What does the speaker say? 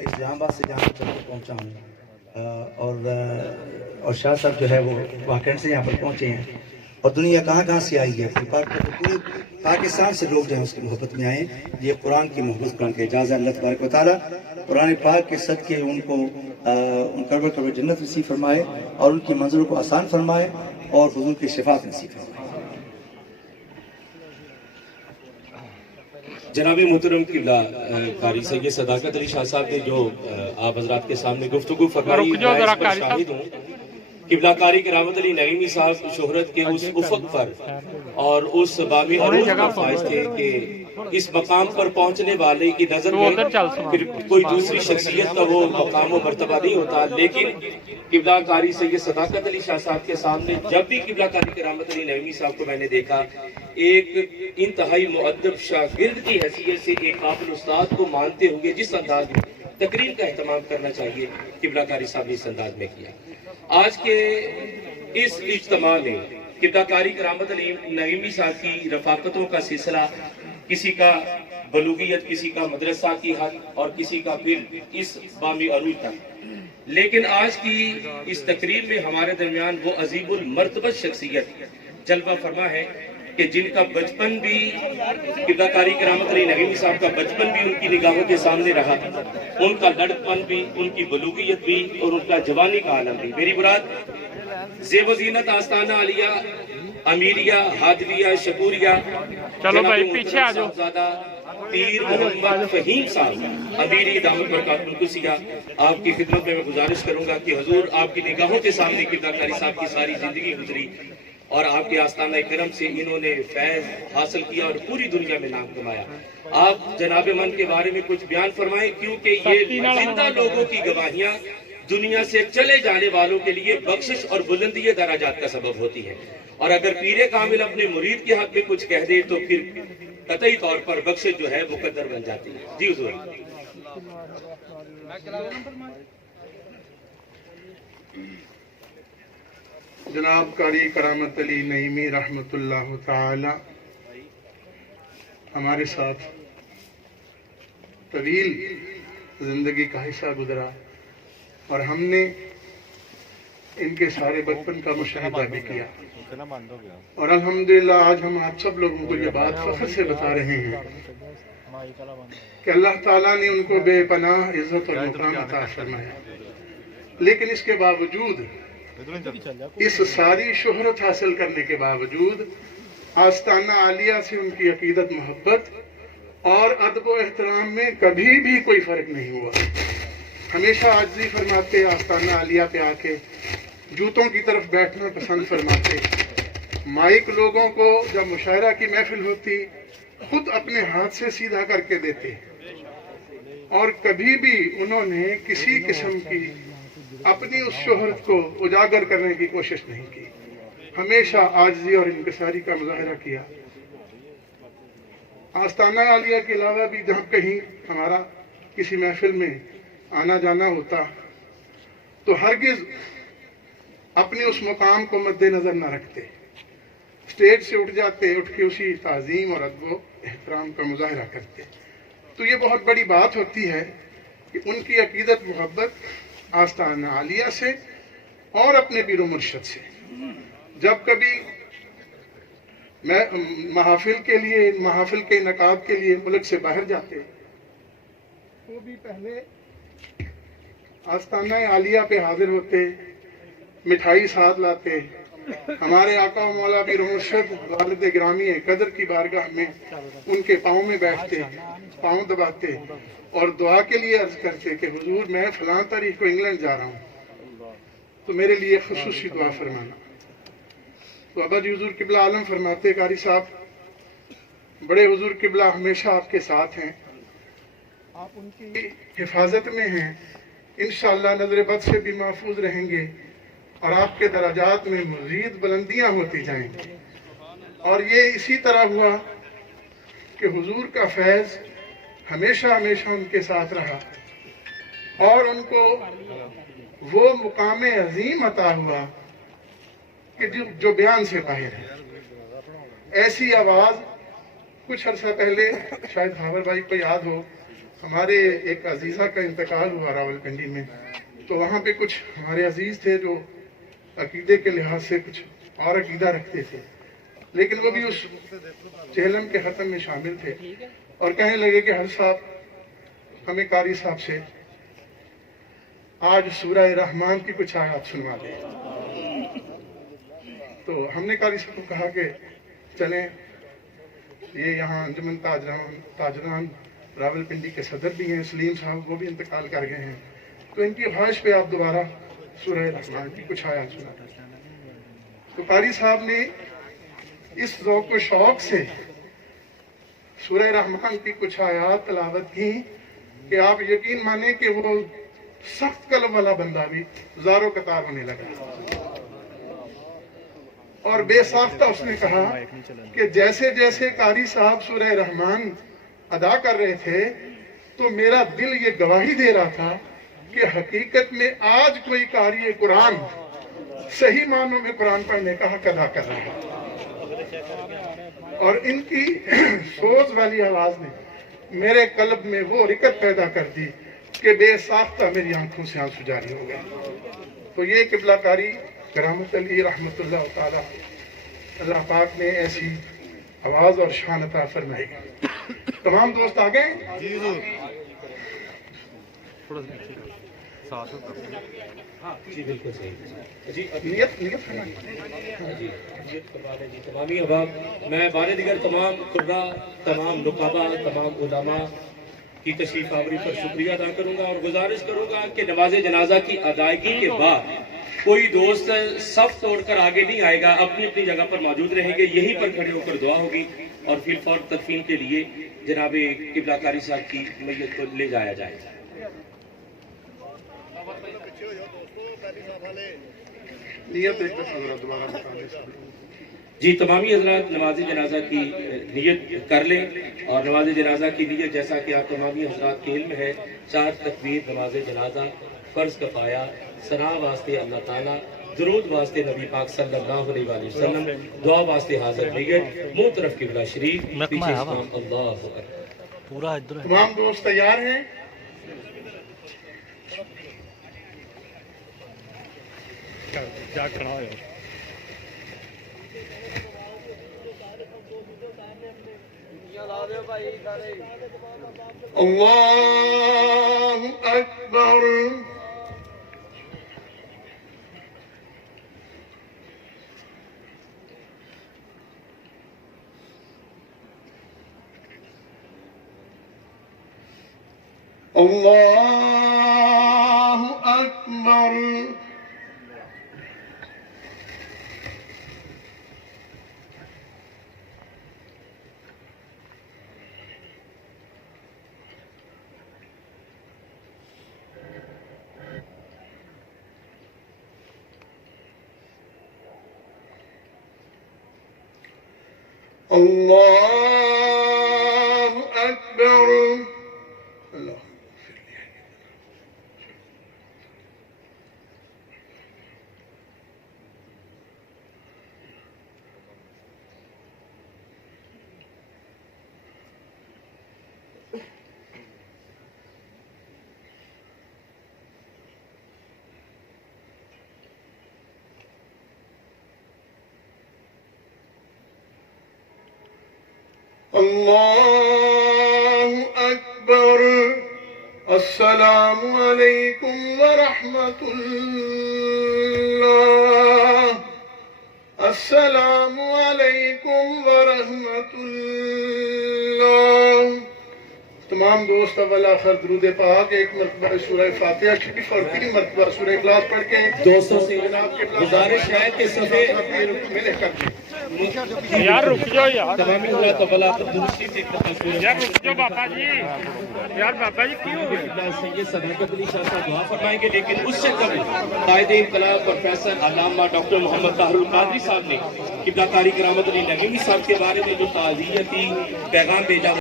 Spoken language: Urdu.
اسلام آباد سے جہاں چل کر پہنچا ہوں اور شاہ صاحب جو ہے وہ واقعی سے یہاں پر پہنچے ہیں اور دنیا کہاں کہاں سے آئی ہے، پورے پاکستان سے لوگ جو ہیں اس کی محبت میں آئے ہیں۔ یہ قرآن کی محبت قرآن کا اجازت ہے۔ اللہ تبارک و تعالیٰ قرآن پاک کے صدقے ان کو ان قبر جنت نصیب فرمائے اور ان کی منزلوں کو آسان فرمائے اور حضور کی شفاعت نصیب فرمائے۔ جناب محترم قبلہ قاری سید صداقت علی شاہ صاحب نے جو آپ حضرات کے سامنے گفتگو فرمائی، میں اس پر شاہد ہوں۔ قبلہ قاری کرامت علی نعیمی صاحب شہرت کے اس افق پر اور اس باب عروج پر فائز تھے کہ اس مقام پر پہنچنے والے کی نظر میں پھر کوئی دوسری شخصیت کا وہ مقام و مرتبہ نہیں ہوتا، لیکن قبلہ قاری سید صداقت علی شاہ صاحب کے سامنے جب بھی قبلہ قاری کرامت علی نعیمی صاحب کو میں نے دیکھا، ایک انتہائی مؤدب شاگرد کی حیثیت سے ایک قابل استاد کو مانتے ہوئے جس انداز میں تقریر کا اہتمام کرنا چاہیے، قبلہ قاری صاحب نے اس انداز میں کیا۔ آج کے اس اجتماع میں قبلہ قاری کرامت علی نعیمی صاحب کی رفاقتوں کا سلسلہ، کسی کا بلوغیت، کسی کا مدرسہ کی حد اور کسی کا پھر اس بامی عروج تک، لیکن آج کی اس تقریر میں ہمارے درمیان وہ عظیم المرتبہ شخصیت جلوہ فرما ہے کہ جن کا بچپن بھی قبلہ قاری کرامت علی نعیمی صاحب کا بچپن بھی ان کی نگاہوں کے سامنے رہا، ان کا لڑکپن بھی، ان کی بلوغیت بھی اور ان کا جوانی کا عالم بھی۔ میری مراد زیب و زینت آستانہ علیہ امیریہ ہادویہ شکوریہ جناب محترم صاحبزادہ پیر محمد فہیم صاحب امیری دامت برکاتہ القدسیہ، آپ کی خدمت میں گزارش کروں گا کہ حضور آپ کی نگاہوں کے سامنے قبلہ قاری صاحب کی ساری زندگی گزری اور آپ کے آستانہ کرم سے انہوں نے فیض حاصل کیا اور پوری دنیا میں نام کمایا۔ آپ جناب من کے بارے میں کچھ بیان فرمائیں، کیونکہ یہ زندہ لوگوں کی گواہیاں دنیا سے چلے جانے والوں کے لیے بخشش اور بلندی درجات کا سبب ہوتی ہے، اور اگر پیر کامل اپنے مرید کے حق میں کچھ کہہ دے تو پھر قطعی طور پر بخشش جو ہے مقدر بن جاتی ہے۔ جی حضور۔ جناب قاری کرامت علی نعیمی رحمۃ اللہ تعالی ہمارے ساتھ طویل زندگی کا حصہ گزرا اور ہم نے ان کے سارے بچپن کا مشاہدہ بھی کیا، اور الحمدللہ آج ہم آپ سب لوگوں کو یہ بات فخر سے بتا رہے ہیں کہ اللہ تعالیٰ نے ان کو بے پناہ عزت اور مقام عطا فرمایا، لیکن اس کے باوجود، اس ساری شہرت حاصل کرنے کے باوجود، آستانہ عالیہ سے ان کی عقیدت، محبت اور ادب و احترام میں کبھی بھی کوئی فرق نہیں ہوا۔ ہمیشہ عاجزی فرماتے، آستانہ عالیہ پہ آ کے جوتوں کی طرف بیٹھنا پسند فرماتے، مائک لوگوں کو جب مشاعرہ کی محفل ہوتی خود اپنے ہاتھ سے سیدھا کر کے دیتے، اور کبھی بھی انہوں نے کسی قسم کی اپنی اس شہرت کو اجاگر کرنے کی کوشش نہیں کی، ہمیشہ عاجزی اور انکساری کا مظاہرہ کیا۔ آستانہ عالیہ کے علاوہ بھی جب کہیں ہمارا کسی محفل میں آنا جانا ہوتا تو ہرگز اپنے اس مقام کو مد نظر نہ رکھتے، اسٹیج سے اٹھ جاتے، اٹھ کے اسی تعظیم اور ادب و احترام کا مظاہرہ کرتے۔ تو یہ بہت بڑی بات ہوتی ہے کہ ان کی عقیدت، محبت آستانہ عالیہ سے اور اپنے پیر و مرشد سے۔ جب کبھی میں محافل کے انعقاد کے لیے ملک سے باہر جاتے تو بھی پہلے آستانہ عالیہ پہ حاضر ہوتے، مٹھائی ساتھ لاتے، ہمارے آقا و مولا پیر و مرشد والد گرامی قدر کی بارگاہ میں ان کے پاؤں میں بیٹھتے، پاؤں دباتے اور دعا کے لیے عرض کرتے کہ حضور میں فلاں تاریخ کو انگلینڈ جا رہا ہوں، تو میرے لیے خصوصی دعا فرمانا۔ تو ابا جی حضور قبلہ عالم فرماتے، قاری صاحب بڑے حضور قبلہ ہمیشہ آپ کے ساتھ ہیں، آپ ان کی حفاظت میں ہیں، انشاءاللہ نظر بد سے بھی محفوظ رہیں گے اور آپ کے درجات میں مزید بلندیاں ہوتی جائیں گی۔ اور یہ اسی طرح ہوا کہ حضور کا فیض ہمیشہ ہمیشہ ان کے ساتھ رہا اور ان کو وہ مقام عظیم عطا ہوا کہ جو بیان سے باہر ہے۔ ایسی آواز کچھ عرصہ پہلے، شاید خاور بھائی کو یاد ہو، ہمارے ایک عزیزہ کا انتقال ہوا راولپنڈی میں، تو وہاں پہ کچھ ہمارے عزیز تھے جو عقیدے کے لحاظ سے کچھ اور عقیدہ رکھتے تھے، لیکن وہ بھی اس چہلم کے ختم میں شامل تھے اور کہنے لگے کہ حضرت صاحب ہمیں قاری صاحب سے آج سورہ رحمان کی کچھ آیات سنوا دیں۔ تو ہم نے قاری صاحب کو کہا کہ چلیں، یہ یہاں انجمن تاجران راولپنڈی کے صدر بھی ہیں، سلیم صاحب وہ بھی انتقال کر گئے ہیں، تو ان کی خواہش پہ آپ دوبارہ سورہ رحمان کی کچھ آیات سنا دیں۔ تو قاری صاحب نے اس ذوق و شوق سے سورہ رحمان کی کچھ آیات تلاوت کی کہ آپ یقین مانیں کہ وہ سخت قلب والا بندہ بھی زاروں قطار ہونے لگا، اور بے ساختہ اس نے کہا کہ جیسے جیسے قاری صاحب سورہ رحمان ادا کر رہے تھے تو میرا دل یہ گواہی دے رہا تھا کہ حقیقت میں آج کوئی قاری قرآن صحیح معنوں میں قرآن پڑھنے کا حق ادا کر رہا ہے۔ اور ان کی سوز والی آواز نے میرے قلب میں وہ رکت پیدا کر دی کہ بے ساختہ میری آنکھوں سے آنسو جاری ہو گئے۔ تو یہ قبلہ کاری کرامت علی رحمت اللہ تعالی، اللہ پاک نے ایسی آواز اور شان عطا فرمائی۔ تمام دوست آگے جی بالکل صحیح جی نیت تمامی احباب، میں بار دیگر تمام قرا، تمام نقابہ، تمام علماء کی تشریف آوری پر شکریہ ادا کروں گا اور گزارش کروں گا کہ نماز جنازہ کی ادائیگی کے بعد کوئی دوست صف توڑ کر آگے نہیں آئے گا، اپنی اپنی جگہ پر موجود رہیں گے، یہیں پر کھڑے ہو کر دعا ہوگی اور فی الفور تدفین کے لیے جناب قبلہ کاری صاحب کی میت کو لے جایا جائے گا۔ نیت ایک دفعہ ذرا دوبارہ بتا دیں۔ جی تمامی حضرات نماز جنازہ کی نیت کر لیں، اور نماز جنازہ کی نیت جیسا کہ آپ تمامی حضرات کے علم ہے، 4 تکبیر نماز جنازہ، فرض کفایہ، ثنا واسطے اللہ تعالیٰ، درود واسطے نبی پاک صلی اللہ علیہ وآلہ وسلم، دعا واسطے حاضر میت، منہ طرف قبلہ شریف، پیچھے اسلام، اللہ اکبر۔ تمام دوست تیار ہیں؟ کیا کرنا ہے اللہ اکبر۔ اللہ اکبر۔ اللہ اکبر۔ اللہ اللہ اکبر۔ السلام علیکم ورحمۃ اللہ۔ السلام علیکم ورحمۃ اللہ۔ تمام دوست اول آخر درود پاک، ایک مرتبہ سورہ فاتحہ شریف اور 3 مرتبہ سورہ اخلاص پڑھ کے دوستوں سے گزارش ہے کہ صفحے ملے کر دیں۔ یار رک جاؤ یار، تمامی حضرات اول آخر درود شریف ایک دفعہ سورہ یار رک جاؤ بابا جی، یار بابا جی کیوں سید صداقت علی شاہ صاحب دعا فرمائیں گے، لیکن اس سے قبل قائد انقلاب پروفیسر علامہ ڈاکٹر محمد طاہر القادری صاحب نے قبلہ کاری کرامت علی نعیمی صاحب کے بارے میں جو تعزیتی پیغام بھیجا